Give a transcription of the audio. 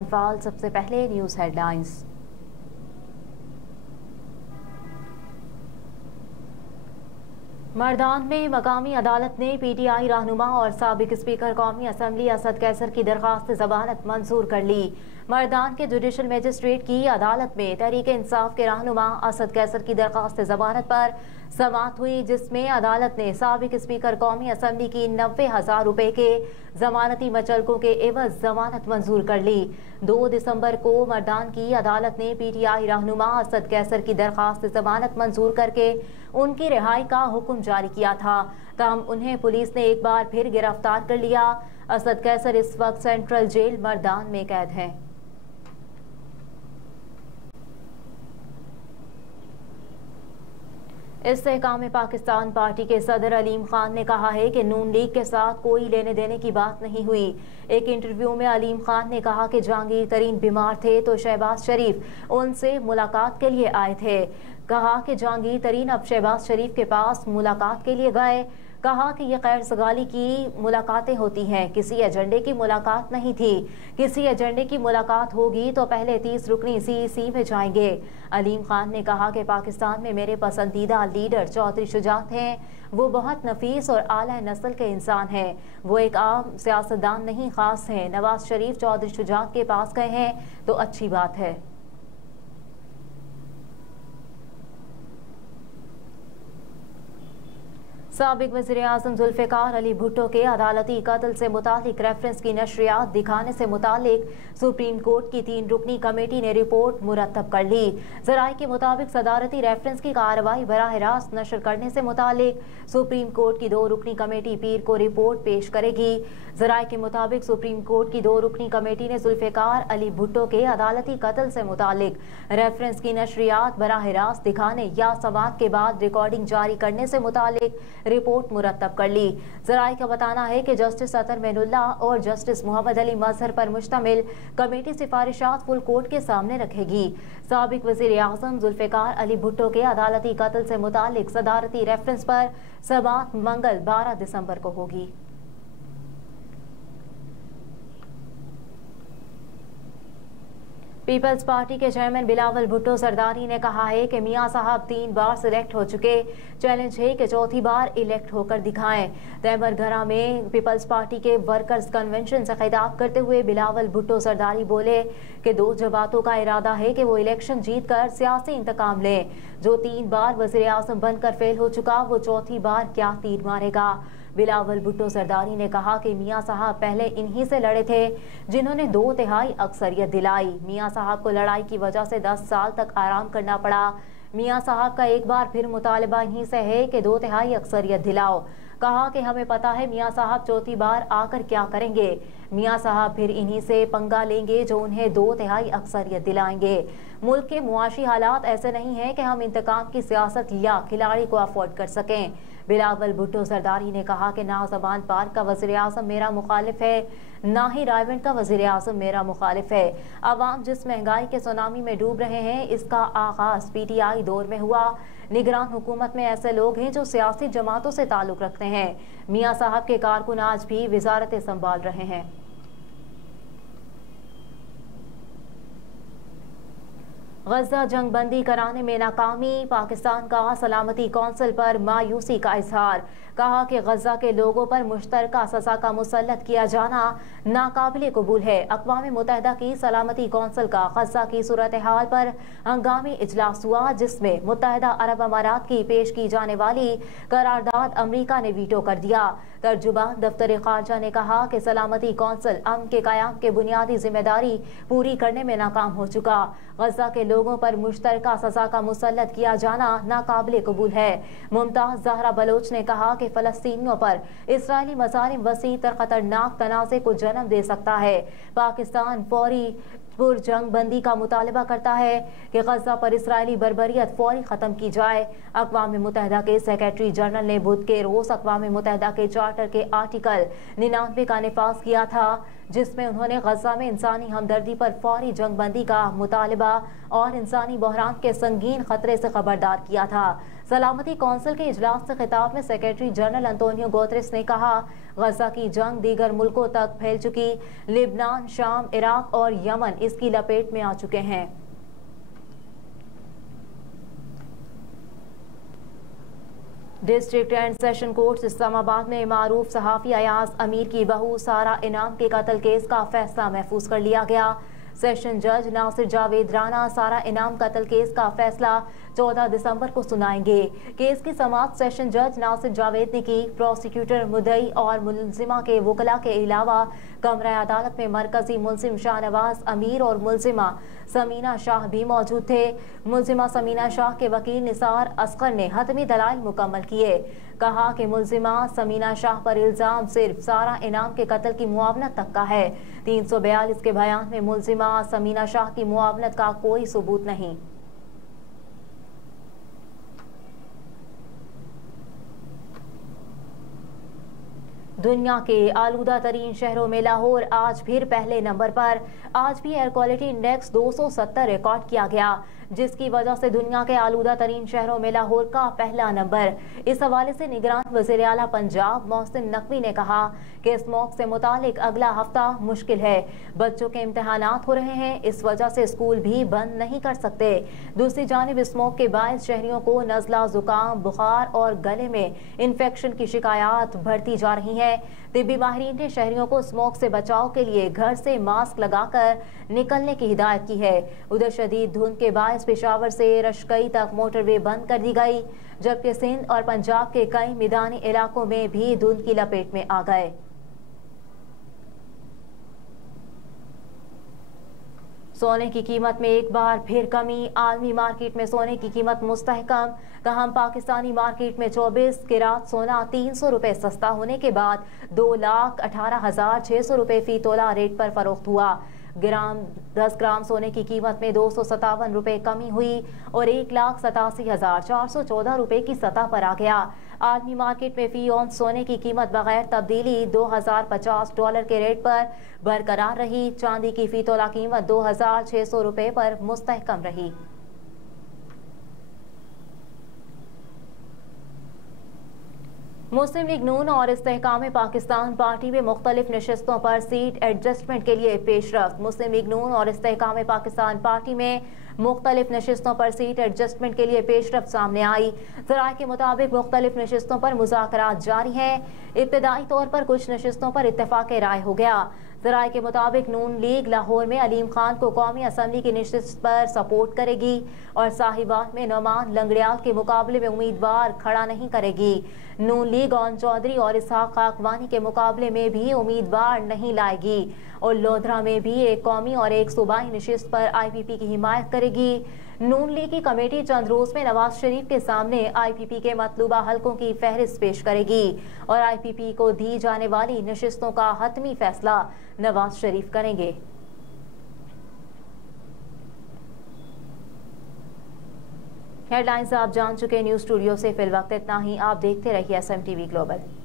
सबसे पहले news headlines. Mardan में मकामी अदालत ने पीटीआई रहनुमा और साबिक स्पीकर कौमी असम्बली असद कैसर की दरख्वास्त जमानत मंजूर कर ली। मर्दान के जुडिशल मजिस्ट्रेट की अदालत में तहरीक इंसाफ के रहनुमा असद कैसर की दरख्वास्त जमानत पर समाअत हुई, जिसमें अदालत ने साबिक स्पीकर कौमी असम्बली की 90,000 रुपए के जमानती मचलकों के एवज जमानत मंजूर कर ली। 2 दिसंबर को मर्दान की अदालत ने पीटीआई रहनुमा असद कैसर की दरख्वास्त जमानत मंजूर करके उनकी रिहाई का हुक्म जारी किया था, तहम उन्हें पुलिस ने एक बार फिर गिरफ्तार कर लिया। असद कैसर इस वक्त सेंट्रल जेल मर्दान में कैद हैं। इस्तेहकाम पाकिस्तान पार्टी के सदर अलीम खान ने कहा है कि नून लीग के साथ कोई लेने देने की बात नहीं हुई। एक इंटरव्यू में अलीम खान ने कहा कि जहांगीर तरीन बीमार थे तो शहबाज शरीफ उनसे मुलाकात के लिए आए थे। कहा कि जहांगीर तरीन अब शहबाज शरीफ के पास मुलाकात के लिए गए। कहा कि ये खैर सगाली की मुलाकातें होती हैं, किसी एजेंडे की मुलाकात नहीं थी। किसी एजेंडे की मुलाकात होगी तो पहले 30 रुकनी सीईसी में जाएंगे। अलीम खान ने कहा कि पाकिस्तान में मेरे पसंदीदा लीडर चौधरी शुजात हैं। वो बहुत नफीस और आला नस्ल के इंसान हैं। वो एक आम सियासतदान नहीं, खास हैं। नवाज शरीफ चौधरी शुजात के पास गए हैं तो अच्छी बात है। साबिक वज़ीर-ए-आज़म जुल्फ़िकार अली भुट्टो के अदालती कत्ल से मुतालिक रेफरेंस की नशरियात दिखाने से मुतालिक सुप्रीम कोर्ट की 3 रुकनी कमेटी ने रिपोर्ट मुरतब कर ली। ज़राए के मुताबिक सदारती रेफरेंस की कार्रवाई बराह रास्त नशर करने से मुतालिक सुप्रीम कोर्ट की 2 रुकनी कमेटी पीर को रिपोर्ट पेश करेगी। ज़राए के मुताबिक सुप्रीम कोर्ट की 2 रुकनी कमेटी ने जुल्फ़िकार अली भुट्टो के अदालती कत्ल से मुतालिक रेफरेंस की नशरियात बराह रास्त दिखाने या समाअत के बाद रिकॉर्डिंग जारी करने से मुतालिक रिपोर्ट मुरतब कर ली। ज़राए का बताना है कि जस्टिस अतर मैनुल्ला और जस्टिस मोहम्मद अली मजहर पर मुश्तमिल कमेटी सिफारिशात फुल कोर्ट के सामने रखेगी। साबिक वज़ीर-ए-आज़म जुल्फ़िकार अली भुट्टो के अदालती कत्ल से मुतालिक सदारती रेफरेंस पर समाअत मंगल 12 दिसंबर को होगी। पीपल्स पार्टी के चेयरमैन बिलावल भुट्टो सरदारी ने कहा है कि मियां साहब 3 बार सिलेक्ट हो चुके, चैलेंज है कि चौथी बार इलेक्ट होकर दिखाएं। तैमरगरा में पीपल्स पार्टी के वर्कर्स कन्वेंशन से खिताब करते हुए बिलावल भुट्टो सरदारी बोले कि 2 जमातों का इरादा है कि वो इलेक्शन जीतकर सियासी इंतकाम लें। जो 3 बार वज़ीर-ए-आज़म बनकर फेल हो चुका, वो चौथी बार क्या तीर मारेगा। बिलावल भुट्टो सरदारी ने कहा कि मियां साहब पहले इन्हीं से लड़े थे जिन्होंने 2/3 अक्सरियत दिलाई। मियां साहब को लड़ाई की वजह से 10 साल तक आराम करना पड़ा। मियां साहब का एक बार फिर मुतालबा इन्हीं से है कि 2/3 अक्सरियत दिलाओ। कहा कि हमें पता है मियां साहब चौथी बार आकर क्या करेंगे। मियां साहब फिर इन्हीं से पंगा लेंगे जो उन्हें 2/3 अक्सरियत दिलाएंगे। मुल्क के मुआशी हालात ऐसे नहीं हैं कि हम इंतकाम की सियासत या खिलाड़ी को अफोर्ड कर सकें। बिलावल भुट्टो सरदारी ने कहा कि ना ज़मान पार्क का वज़ीर-ए-आज़म मेरा मुखालिफ है, ना ही रायवेंट का वज़ीर-ए-आज़म मेरा मुखालिफ है। अवाम जिस महंगाई के सुनामी में डूब रहे हैं, इसका आगाज़ पीटीआई दौर में हुआ। निगरान हुकूमत में ऐसे लोग हैं जो सियासी जमातों से ताल्लुक़ रखते हैं। मियां साहब के कारकुन आज भी वज़ारतें संभाल रहे हैं। गज़ा जंग बंदी कराने में नाकामी, पाकिस्तान का सलामती कौंसिल पर मायूसी का इजहार। कहा कि गज़ा के लोगों पर मुश्तरका सज़ा का मुसल्लत किया जाना नाकाबिले कबूल है। अक़वाम मुत्तहिदा की सलामती कौंसिल का गज़ा की सूरत हाल पर हंगामी इजलास हुआ, जिसमें मुत्तहिदा अरब अमारात की पेश की जाने वाली करारदाद अमरीका ने वीटो कर दिया। तर्जुमान दफ्तर खारजा ने कहा कि सलामती कौंसिल अमन के क़याम के बुनियादी जिम्मेदारी पूरी करने में नाकाम हो चुका। गज़ा के लोगों पर मुश्तरका सज़ा का मुसल्लत किया जाना नाकाबिले कबूल है। मुमताज़ ज़हरा बलोच ने कहा कि फ़लस्तीनियों पर इसराइली मज़ालिम वसी तर ख़तरनाक तनाज़े को जन्म दे सकता है। पाकिस्तान फौरी पुरजंग बंदी का मुतालबा करता है कि गज़ा पर इसराइली बर्बरियत फौरी ख़त्म की जाए। अक़वाम मुत्तहिदा के सेक्रेटरी जनरल ने बुध के रोज़ अक़वाम मुत्तहिदा के चार्टर के आर्टिकल 99 का निफाज़ किया था, जिसमें उन्होंने गज़ा में इंसानी हमदर्दी पर फौरी जंग बंदी का मुतालबा और इंसानी बहरान के संगीन खतरे से खबरदार किया था। सलामती कौंसिल के इजलास से खिताब में सेक्रेटरी जनरल अंतोनियो गुतेरेस ने कहा, गजा की जंग दीगर मुल्कों तक फैल चुकी, लिबनान, शाम, इराक और यमन इसकी लपेट में आ चुके हैं। District and session court Islamabad में मारूफ सहाफ़ी अयाज अमीर की बहू सारा इनाम के कत्ल केस का फैसला महफूज कर लिया गया। सेशन जज नासिर जावेद राना सारा इनाम कत्ल केस का फैसला 14 दिसंबर को सुनाएंगे। केस की समाअत सेशन जज नासिर जावेद ने की। प्रोसिक्यूटर, मुद्दई और मुलजिमा के वकला के अलावा कमरा अदालत में मरकजी मुलजिम शाहनवाज अमीर और मुलजिमा समीना शाह भी मौजूद थे। मुलजिमा समीना शाह के वकील निसार असगर ने हतमी दलाइल मुकम्मल किए। कहा कि मुलजिमा समीना शाह पर इल्जाम सिर्फ सारा इनाम के कत्ल की मुआवनत तक का है। 342 के बयान में मुलजिमा समीना शाह की मुआवनत का कोई सबूत नहीं। दुनिया के आलूदा तरीन शहरों में लाहौर आज फिर पहले नंबर पर। आज भी एयर क्वालिटी इंडेक्स 270 रिकॉर्ड किया गया, जिसकी वजह से दुनिया के आलूदा तरीन शहरों में लाहौर का पहला नंबर। इस हवाले से निगरान वज़ीर आला पंजाब मोहसिन नकवी ने कहा कि स्मोक से मुतालिक अगला हफ्ता मुश्किल है। बच्चों के इम्तहानात हो रहे हैं, इस वजह से स्कूल भी बंद नहीं कर सकते। दूसरी जानिब स्मोक के बायस शहरियों को नज़ला, जुकाम, बुखार और गले में इन्फेक्शन की शिकायत बढ़ती जा रही है। तिब्बी माहिरीन ने शहरियों को स्मोक से बचाव के लिए घर से मास्क लगाकर निकलने की हिदायत की है। उधर शदीद धुंध के बायस पेशावर से रशकई तक मोटरवे बंद कर दी गई, जबकि सिंध और पंजाब के कई मैदानी इलाकों में भी धुंध की लपेट में आ गए। सोने की कीमत में एक बार फिर कमी। आलमी मार्केट में सोने की कीमत मुस्तहकम। तहम पाकिस्तानी मार्केट में 24 कैरेट सोना 300 रुपए सस्ता होने के बाद 2,18,600 रुपए फी तोला रेट पर फरोख्त हुआ। 10 ग्राम सोने की कीमत में 257 रुपए कमी हुई और 1,87,414 रुपए की सतह पर आ गया। आलमी मार्केट में फी औंस सोने की कीमत बगैर तब्दीली $2,050 के रेट पर बरकरार रही। चांदी की फी तोला कीमत 2,600 रुपए पर मुस्तहकम रही। मुस्लिम लीग नून और इस्तेहकाम पाकिस्तान पार्टी में मुख्तलिफ नशिस्तों पर सीट एडजस्टमेंट के लिए पेशरफ्त। मुस्लिम लीग नून और इस्तेहकाम पाकिस्तान पार्टी में मुख्तलिफ नशिस्तों पर सीट एडजस्टमेंट के लिए पेशरफ्त सामने आई। ज़राए के मुताबिक मुख्तलिफ नशिस्तों पर मुज़ाकरात जारी हैं। इब्तदाई तौर पर कुछ नशिस्तों पर इत्तेफाक राय हो गया। ज़राए के मुताबिक नून लीग लाहौर में अलीम खान को कौमी असम्बली की नशिस्त पर सपोर्ट करेगी और साहिबान में नौमान लंगड़ियाल के मुकाबले में उम्मीदवार खड़ा नहीं करेगी। नून लीग ओन चौधरी और इसहाक खाकवानी के मुकाबले में भी उम्मीदवार नहीं लाएगी और लोधरा में भी एक कौमी और एक सूबाई नशिस्त पर IPP की हिमायत करेगी। नून लीग की कमेटी चंद रोज में नवाज शरीफ के सामने IPP के मतलूबा हलकों की फहरिस्त पेश करेगी और IPP को दी जाने वाली नशिस्तों का हतमी फैसला नवाज शरीफ करेंगे। हेडलाइंस आप जान चुके। न्यूज स्टूडियो से फिलवक्त इतना ही। आप देखते रहिए SMTV ग्लोबल।